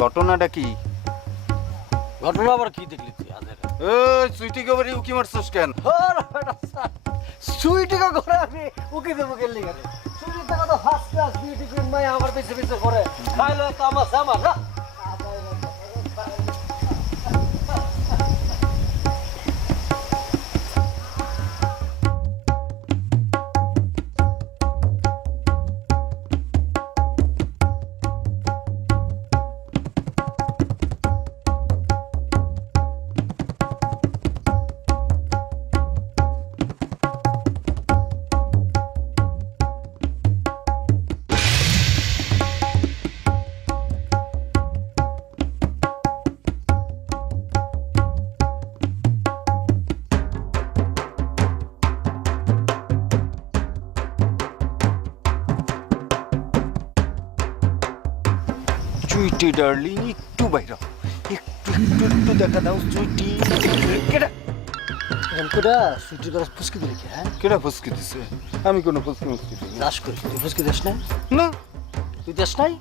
ঘটনাটা কি? ঘটনা আবার কি দেখলি তুই? আজের এ সুইটি গোবরি উকি মারছস কেন? সুইটিকে করে আমি উকি দেবো গেলি গেলে সুইটি তো first class beauty queen my আমার পিছে পিছে করে। খাইলো কামা সামা না? চুইটি ডার্লিং একটু বাইরে একটু একটু একটু দেখা দাও চুইটি। কেডা? এরকমটা সুইটির কথা ফুসকি দিলি কি হ্যাঁ? কেডা ফুসকি দিছে? আমি কোনো ফুসকি মুসকি দিই। দাস করি তুই ফুসকি দিস না না। তুই দেশ নাই?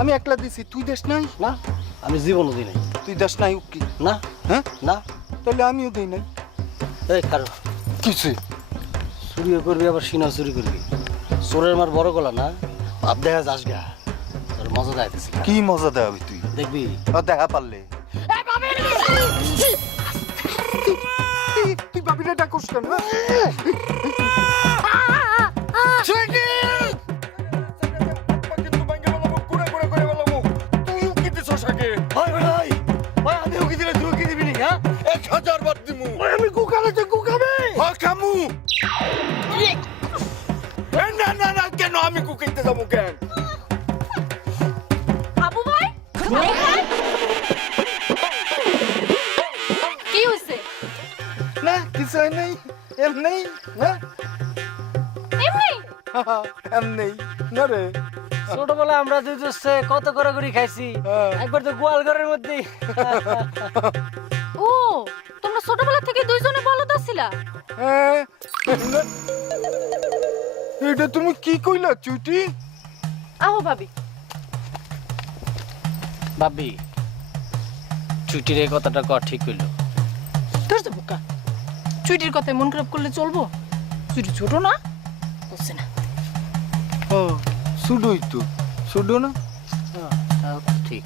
আমি একলা দিছি তুই দেশ নাই? না আমি জীবনও দিই নাই। তুই দেশ নাই কি? না হ্যাঁ? না। তাহলে আমিও দিই নাই। এই কারও। কিছু চুরিও করবি আবার সিনা চুরি করবি। চোরের মার বড় গলা না? ভাব দেখা যাস গা। মজা যাইতেছে কি মজা দেওয়াবি তুই? দেখবি। দেখা পারলে? তুই- বাবিরে ডাকুস কেন হ্যাঁ? আমি হ্যাঁ কুকালে তুই কুকাবে হ্যাঁ, খামু। না না না কেন আমি কুকিতে যাব কেন? হয় নাই এমনি না এমনি? এমনি না রে। ছোটবেলা আমরা দুই কত করে করে খাইছি। হ্যাঁ। একবার তো গোয়াল ঘরের মধ্যে। ও তোমরা ছোটবেলা থেকে দুইজনে বলদ ছিলা হ্যাঁ, এটা তুমি কি কইলা চুটি আহো ভাবি। ভাবি ছুটির এই কথাটা কর ঠিক হইল। ধর তো বোকা। চুইটির কথা মন খারাপ করলে চলবো? চুইটি ছোট না? বুঝছে না। ও সুডোই তো। সুডো না? হ্যাঁ তাও তো ঠিক।